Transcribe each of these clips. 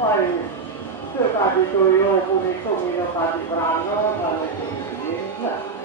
Poi cercate di io come come lo fate brano, fare niente.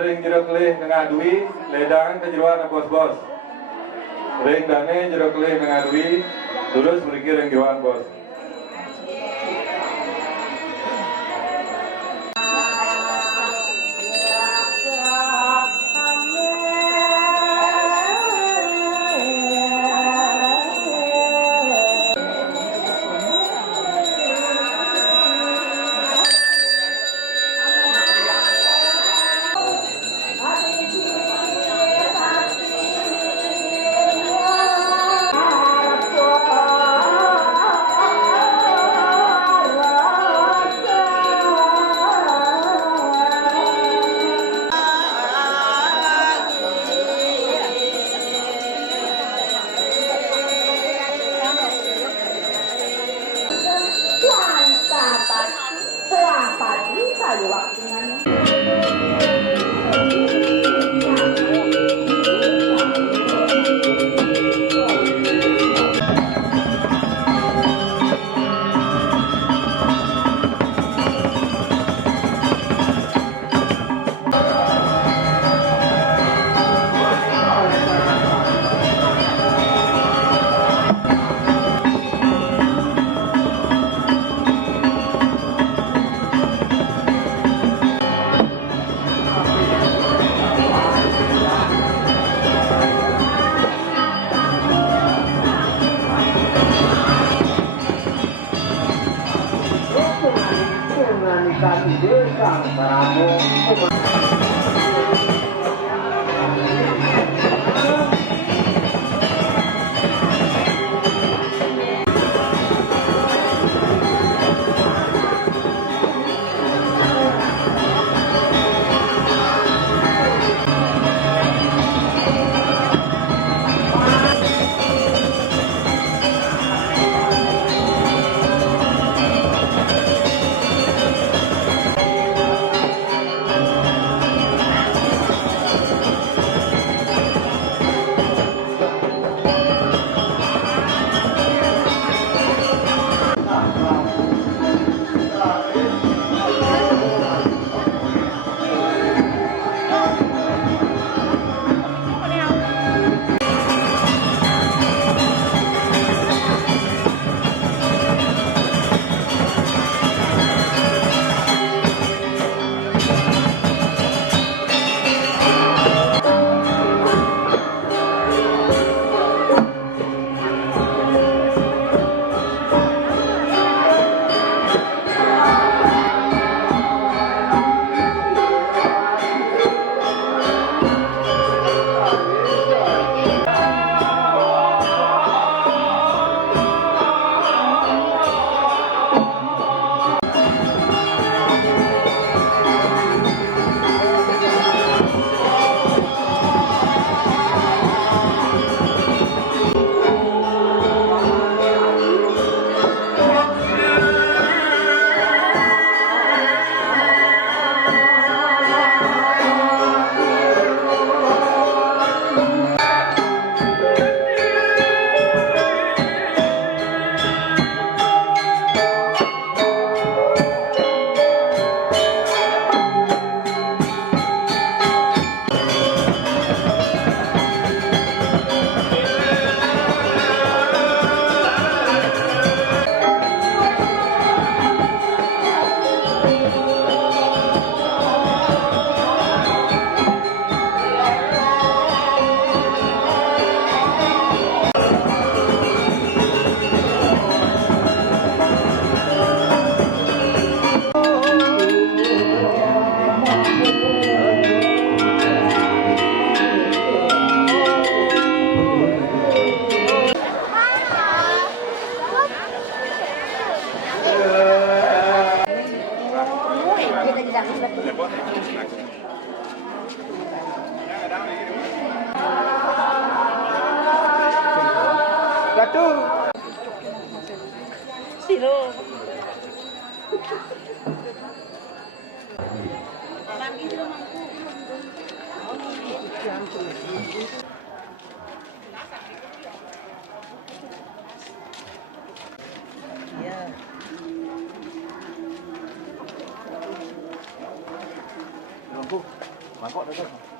Ring jeruk lih ngadui ledangan kejeruan bos-bos. Ring dane jeruk lih ngadui terus memiliki ring jeruan bos. Siro. Mangkok dah tu.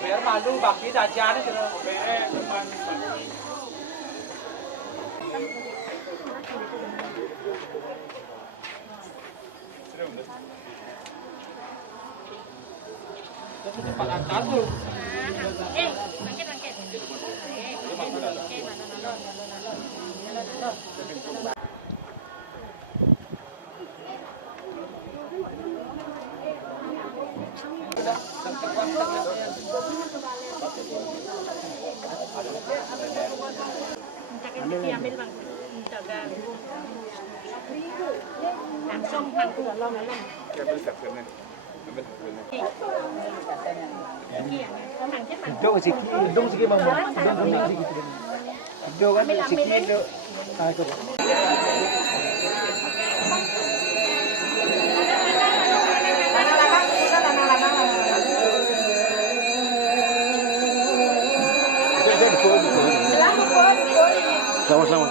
biar malu bagi jajan itu teman. Diambil bang, langsung langsung dalam. Hidung sikit bang. Hidung kan sikit hidung. Itu. Selamat.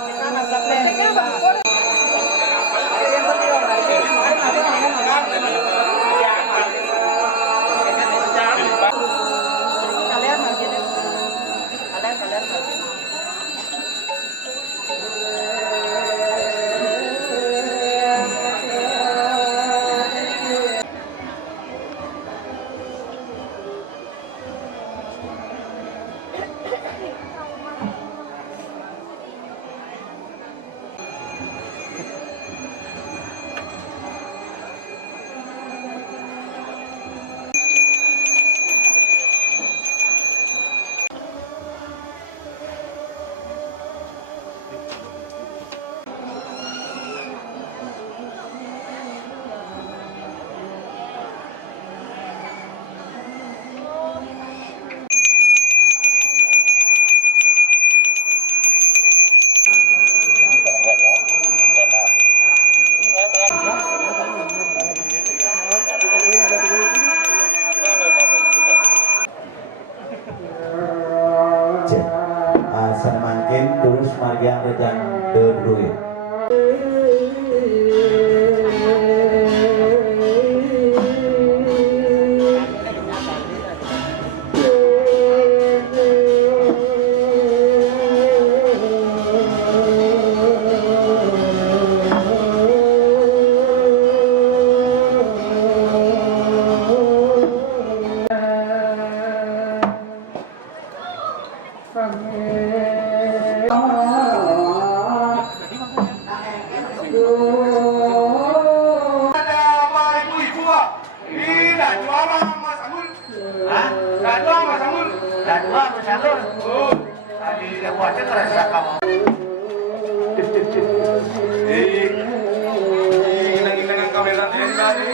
Semangkin terus Marian Rejan Derui. Ada apa ibu-ibu ah? Tidak jualan Mas Angul. Hah? Tidak jualan Mas Angul. Tidak jualan Mas Angul. Oh, tadi dia buatnya terasa kamu. Inang-inang kameran dari tadi.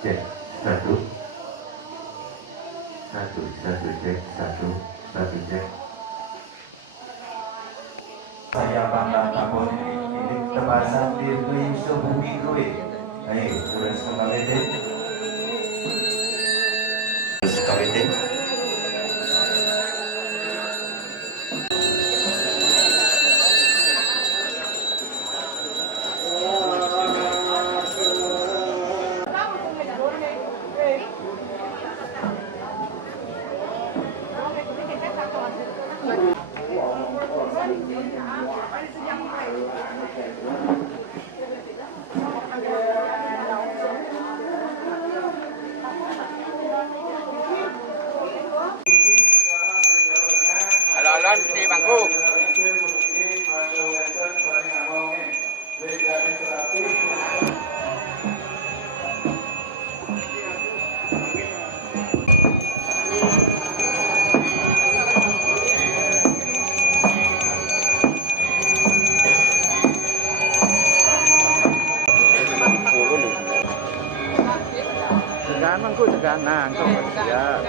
cek satu satu cek satu cek. Saya bangga tahun ini terpasang di Ruin Subumi Ruin. Ayo, terus kembali deh. Terus kembali deh. Alon di bangku. Segan mangku segan nah, engkau ya.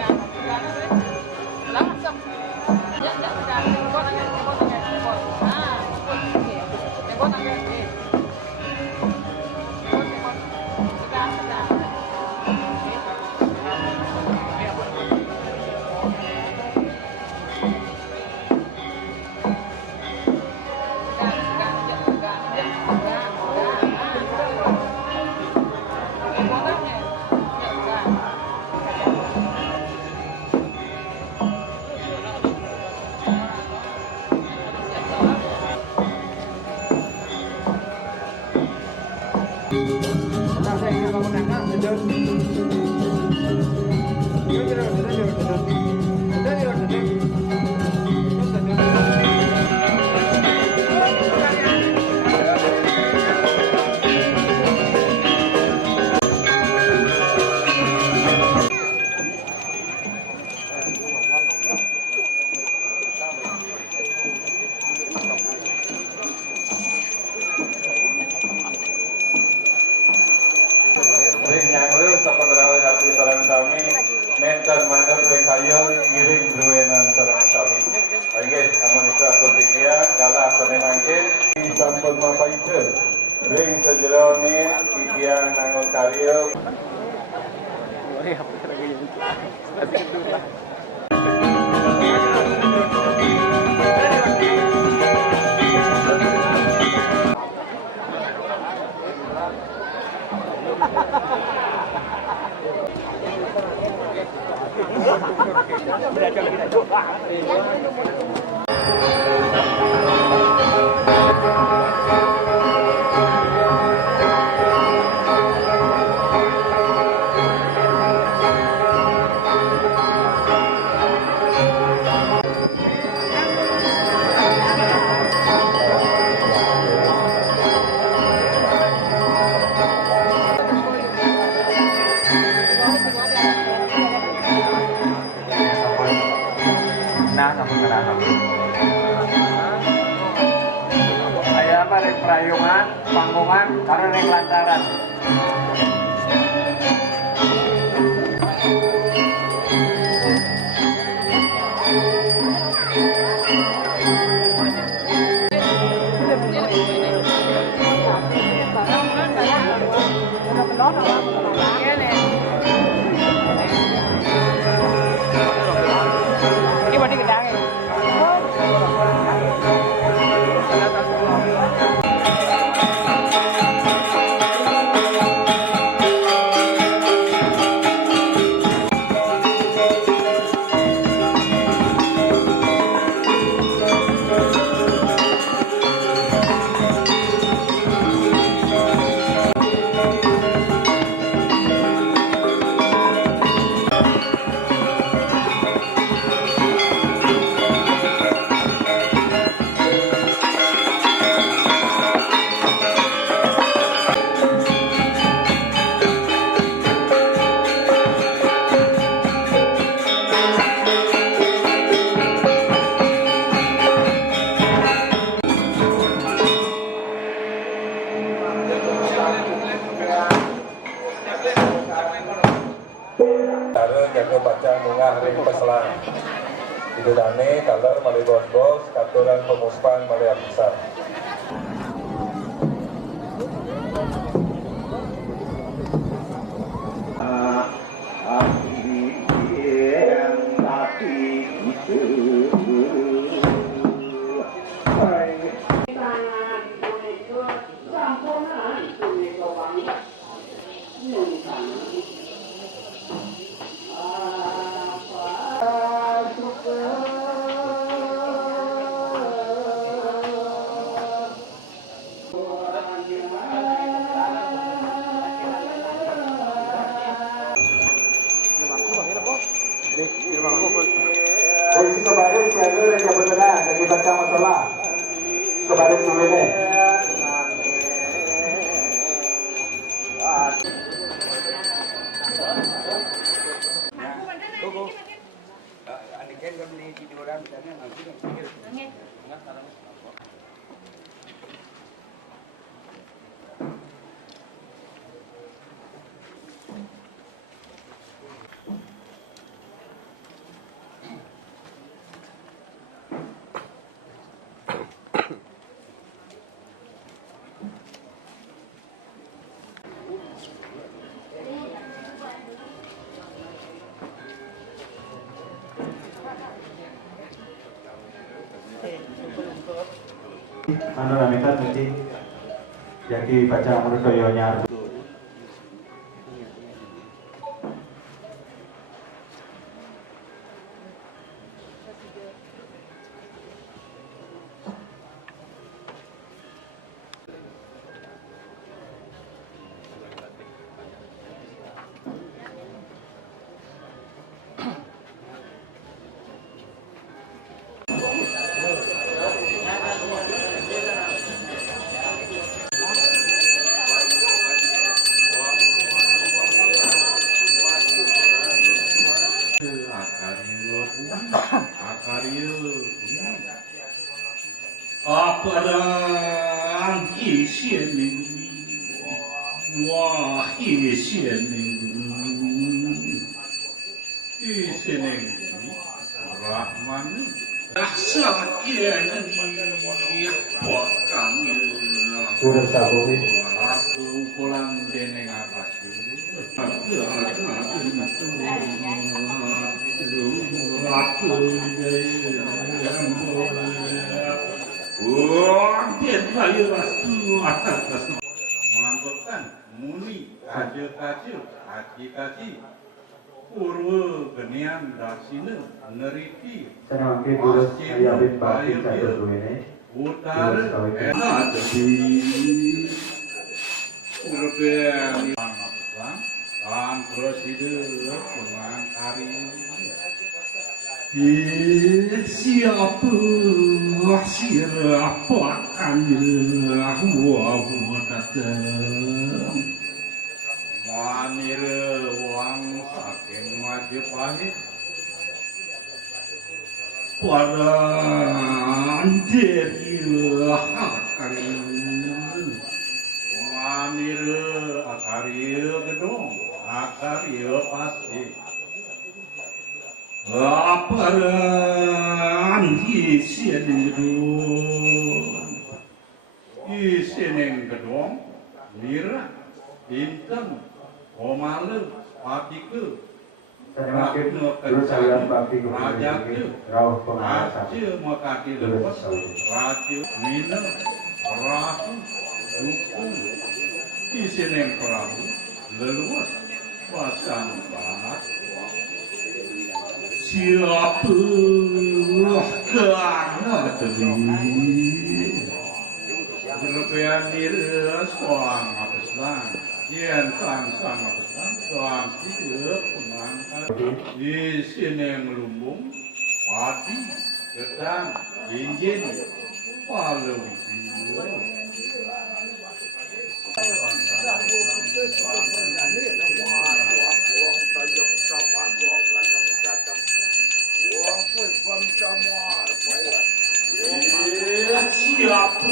Ring yang lu sepengerawai hati sarang sami mentor mandor ring kayu ngiring druenan sarang sami. Oke guys, namun itu aku tikia kalah senenangkin sampel mapaitse ring sejerone tikia nangun karyo. Saya balik perayungan, panggungan, karena ring lantaran. Ini body gedang ya? tengah ring peselan. Itu dane kaler mali bos katuran pemuspan mali besar. Polisi kebaris siaga dan kebetulan dari baca masalah kebaris dulu nih. Anu namanya nanti jadi baca menurut koyonya. Aparang isyening wah isyening Rahman sakyen wakang Sudah sabuhi. aku pulang deneng apa mantap kan muni kaji purwa genian dasine neriti Saya mungkin dulu saya bin bakti satu dulu ini. utara enak jadi urban dan terus itu pengangkari siapa akan datang manir wang saking Majapahit pada akan manir akaria gedong akaria pasti aparan isining gedong mira inten omale patike Saya mungkin dulu saya bakti kepada Rauh pengawasan. Raja makati lepas Raja mina perahu dukung isining perahu leluas pasang bahat siapa karena tadi berlebihan diri soang apeslan yen sang apeslan soang hidup pemangkat di sini yang lumbung padi gedang injin palu siapa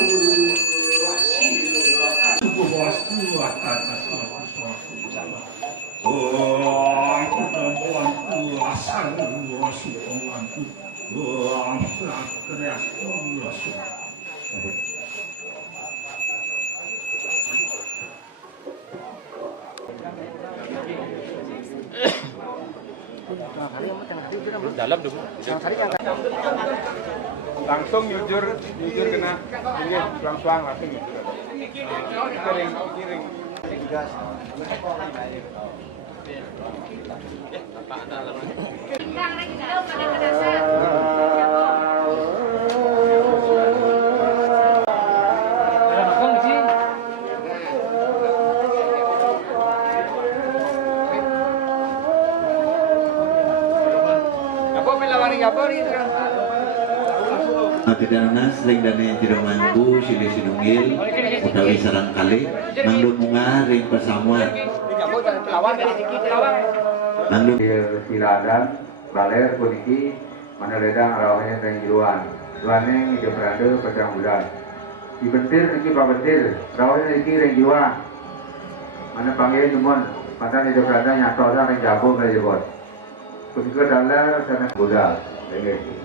Langsung jujur kena ini pelang-pelang langsung jujur. Kiring. Tidakna sering dane jero mangku silih sidunggil utawi sarang kalih mangdo munga ring pasamuan mangdo Siladan baler puniki manaledang rawahnya teng jeruan duane ngide beranda pedang bulan dibentir niki pabentir rawahnya niki ring jiwa mana panggil cuman pantan ide beranda nyato ring jabo kali jebot punika dalar sana budal nggih.